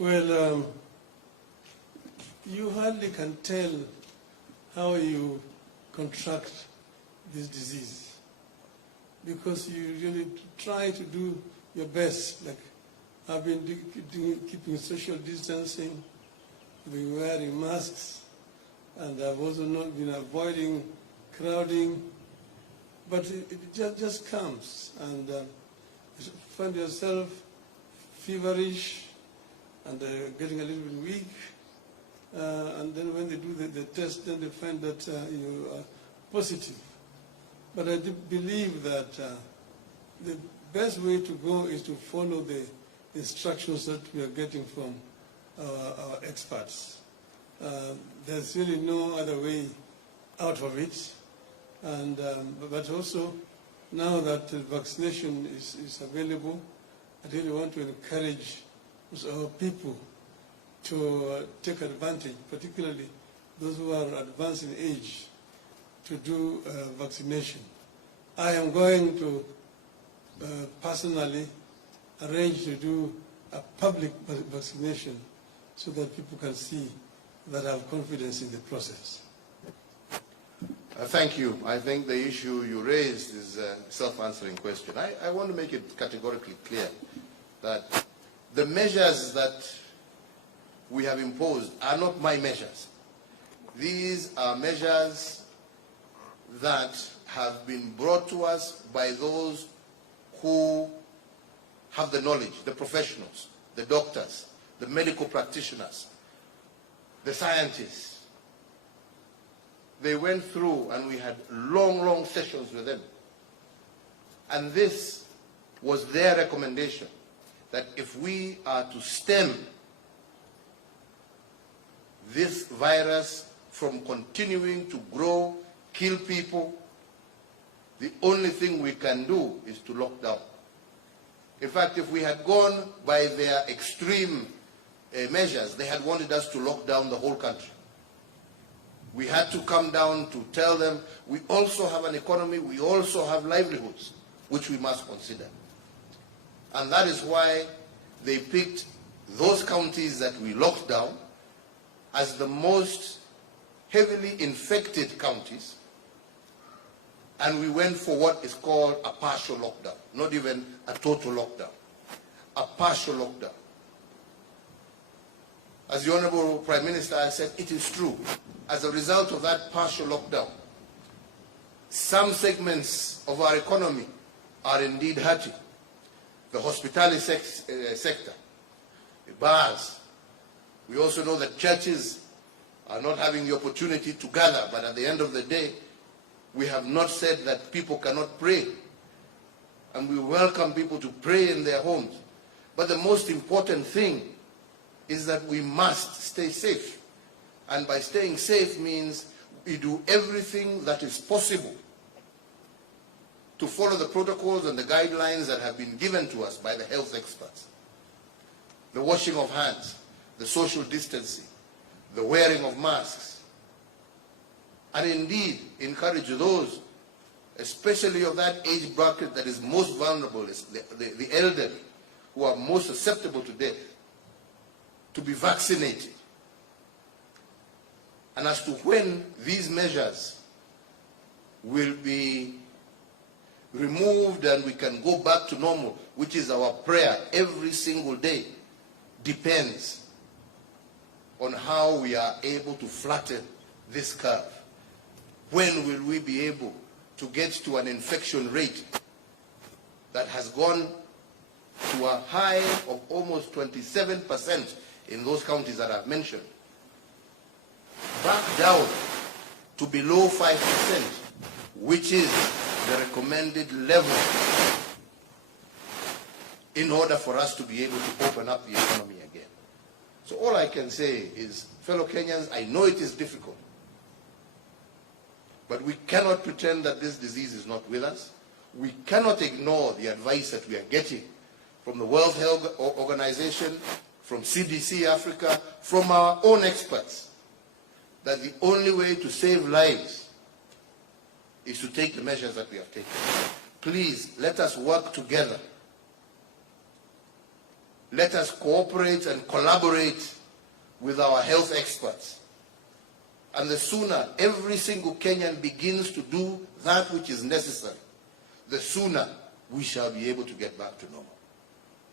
Well, you hardly can tell how you contract this disease because you really try to do your best. Like I've been keeping social distancing, been wearing masks, and I've also not been avoiding crowding. But it just comes, and you find yourself feverish and getting a little bit weak. And then when they do the test, then they find that you are positive. But I do believe that the best way to go is to follow the instructions that we are getting from our experts. There's really no other way out of it. And, but also, now that vaccination is available, I really want to encourage our people to take advantage, particularly those who are advanced in age, to do vaccination. I am going to personally arrange to do a public vaccination so that people can see that I have confidence in the process. Thank you. I think the issue you raised is a self-answering question. I want to make it categorically clear that the measures that we have imposed are not my measures. These are measures that have been brought to us by those who have the knowledge, the professionals, the doctors, the medical practitioners, the scientists. They went through and we had long sessions with them. And this was their recommendation, that if we are to stem this virus from continuing to grow, kill people, the only thing we can do is to lock down. In fact, if we had gone by their extreme measures, they had wanted us to lock down the whole country. We had to come down to tell them we also have an economy, we also have livelihoods, which we must consider. And that is why they picked those counties that we locked down as the most heavily infected counties, and we went for what is called a partial lockdown, not even a total lockdown, a partial lockdown. As the Honorable Prime Minister has said, it is true. As a result of that partial lockdown, some segments of our economy are indeed hurting. The hospitality sector, the bars. We also know that churches are not having the opportunity to gather, but at the end of the day, we have not said that people cannot pray. And we welcome people to pray in their homes. But the most important thing is that we must stay safe. And by staying safe means we do everything that is possible to follow the protocols and the guidelines that have been given to us by the health experts. The washing of hands, the social distancing, the wearing of masks. And indeed, encourage those, especially of that age bracket that is most vulnerable, the elderly, who are most susceptible to death, to be vaccinated. And as to when these measures will be removed and we can go back to normal, which is our prayer every single day, depends on how we are able to flatten this curve. When will we be able to get to an infection rate that has gone to a high of almost 27% in those counties that I've mentioned, back down to below 5%, which is the recommended level in order for us to be able to open up the economy again. So all I can say is, fellow Kenyans, I know it is difficult, but we cannot pretend that this disease is not with us. We cannot ignore the advice that we are getting from the World Health Organization, from CDC Africa, from our own experts, that the only way to save lives is to take the measures that we have taken. Please, let us work together let us cooperate and collaborate with our health experts. And the sooner every single Kenyan begins to do that which is necessary, the sooner we shall be able to get back to normal.